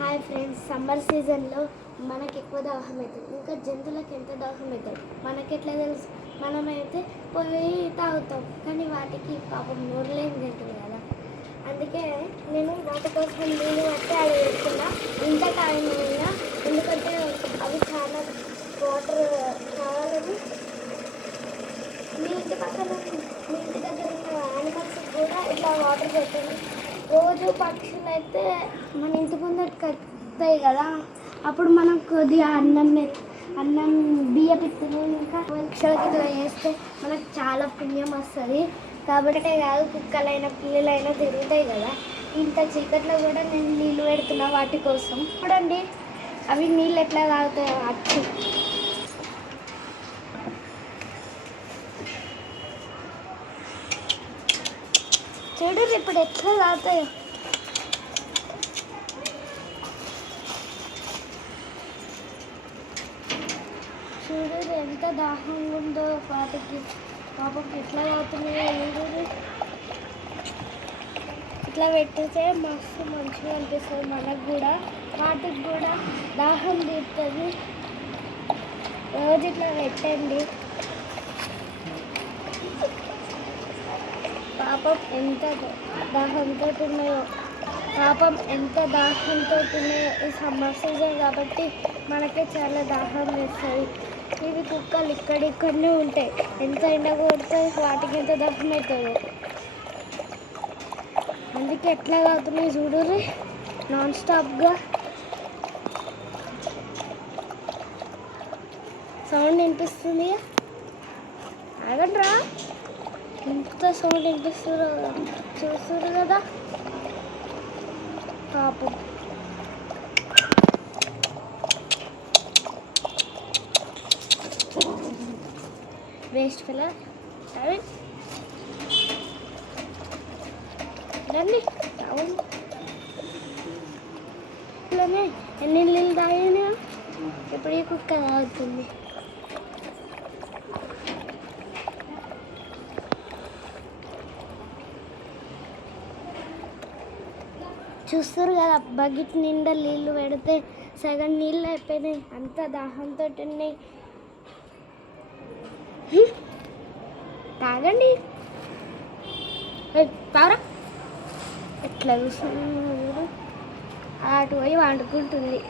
Hi friends, summer సీజన్లో మనకి ఎక్కువ దాహం అవుతుంది. ఇంకా జంతువులకు ఎంత దాహం అవుతుంది మనకి ఎట్లా తెలుసు? మనమైతే పోయి తాగుతాం, కానీ వాటికి పాపం నోరులేని తింటుంది కదా. అందుకే నేను వాటి కోసం నీళ్ళు పట్టి అవి పెడుతున్నా ఇంత టైం అయినా, ఎందుకంటే అవి చాలా వాటర్ కావాలని. మీ ఇంటి పక్కన మీ ఇంటి దగ్గర ఉన్న యానిమల్స్కి కూడా ఇట్లా వాటర్ పెట్టండి. రోజు పక్షులు అయితే మన ఇంటి ముందరికి వస్తాయి కదా, అప్పుడు మనం కొద్దిగా అన్నం బియ్య పిత్తలు ఇంకా పక్షులకి ఇట్లా వేస్తే మనకు చాలా పుణ్యం వస్తుంది. కాబట్టి కాదు, కుక్కలైనా పిల్లలైనా తిరుగుతాయి కదా. ఇంత చీకట్లో కూడా నేను నీళ్ళు పెడుతున్నా వాటి కోసం. చూడండి అవి నీళ్ళు ఎట్లా తాగుతాయో అచ్చు. చూడు ఇప్పుడు ఎట్లా తాగుతాయో. చూడు ఎంత దాహంగా ఉందో వాటికి, పాపకి ఎట్లా తాగుతున్నాయో. చూడు ఇట్లా పెట్టితే మస్తు మంచిగా అనిపిస్తుంది మనకు కూడా, వాటికి కూడా దాహం తీరుతుంది. రోజు ఇట్లా పెట్టండి. పాపం ఎంత దాహంతో ఉన్నాయో, ఈ సమ్మర్ సీజన్ కాబట్టి మనకే చాలా దాహం వేస్తుంది. ఇవి కుక్కలు ఇక్కడిక్కడనే ఉంటాయి, ఎంత ఎండ కొడుతుంది వాటికి ఎంత దాహం అవుతుందో. అందుకే ఎట్లా తాగుతున్నాయి చూడుర్రి, నాన్ స్టాప్గా. సౌండ్ వినిపిస్తుంది, ఆగండి రా. ఎంత సౌండ్ వినిపిస్తుందో చూస్తున్నారు కదా పాపం. వేస్ట్ ఫిల్లర్ రండి. అవును, ఇలానే ఎన్ని నీళ్ళు తాగినా ఇప్పుడు ఈ కుక్క తాగుతుంది. చూస్తారు కదా, బకెట్ నిండా నీళ్ళు పెడితే సగం నీళ్ళు అయిపోయినాయి, అంత దాహంతో ఉన్నాయి. తాగండి, తారా. ఎట్లా చూస్తున్నా అటు పోయి వండుకుంటుంది.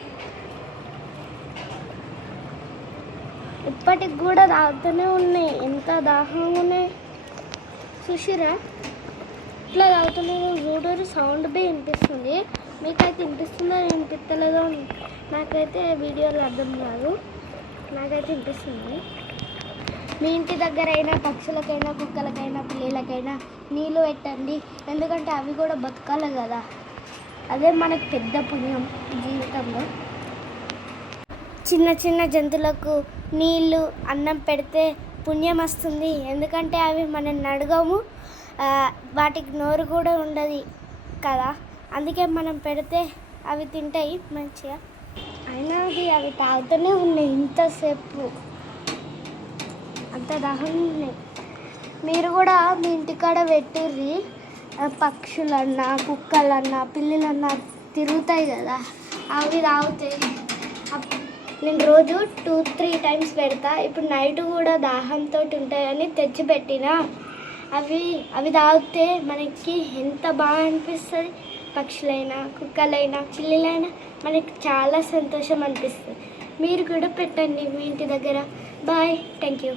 ఇప్పటికి కూడా తాగుతూనే ఉన్నాయి, ఎంత దాహంగా ఉన్నాయి చూసిరా. ఇట్లా తాగుతున్నాను చూడరు, సౌండ్ బి వినిపిస్తుంది. మీకైతే వినిపిస్తుందో వినిపిస్తలేదో నాకైతే వీడియోలో అర్థం కాదు, నాకైతే వినిపిస్తుంది. మీ ఇంటి దగ్గర అయినా పక్షులకైనా కుక్కలకైనా పిల్లలకైనా నీళ్ళు పెట్టండి, ఎందుకంటే అవి కూడా బతకాలి కదా. అదే మనకు పెద్ద పుణ్యం జీవితంలో. చిన్న చిన్న జంతువులకు నీళ్ళు అన్నం పెడితే పుణ్యం వస్తుంది, ఎందుకంటే అవి మనల్ని అడగము, వాటికి నోరు కూడా ఉండదు కదా. అందుకే మనం పెడితే అవి తింటాయి మంచిగా. అయినా అవి తాగుతూనే ఉన్నాయి ఇంతసేపు, అంత దాహం ఉన్నాయి. మీరు కూడా మీ ఇంటికాడ పెట్టుర్రి. పక్షులన్నా కుక్కలన్నా పిల్లులన్నా తిరుగుతాయి కదా, అవి తాగుతాయి. నేను రోజు 2-3 టైమ్స్ పెడతా. ఇప్పుడు నైట్ కూడా దాహంతో ఉంటాయని తెచ్చిపెట్టినా. అవి తాగితే మనకి ఎంత బాగా అనిపిస్తుంది. పక్షులైనా కుక్కలైనా పిల్లలైనా మనకి చాలా సంతోషం అనిపిస్తుంది. మీరు కూడా పెట్టండి మీ ఇంటి దగ్గర. Bye, thank you.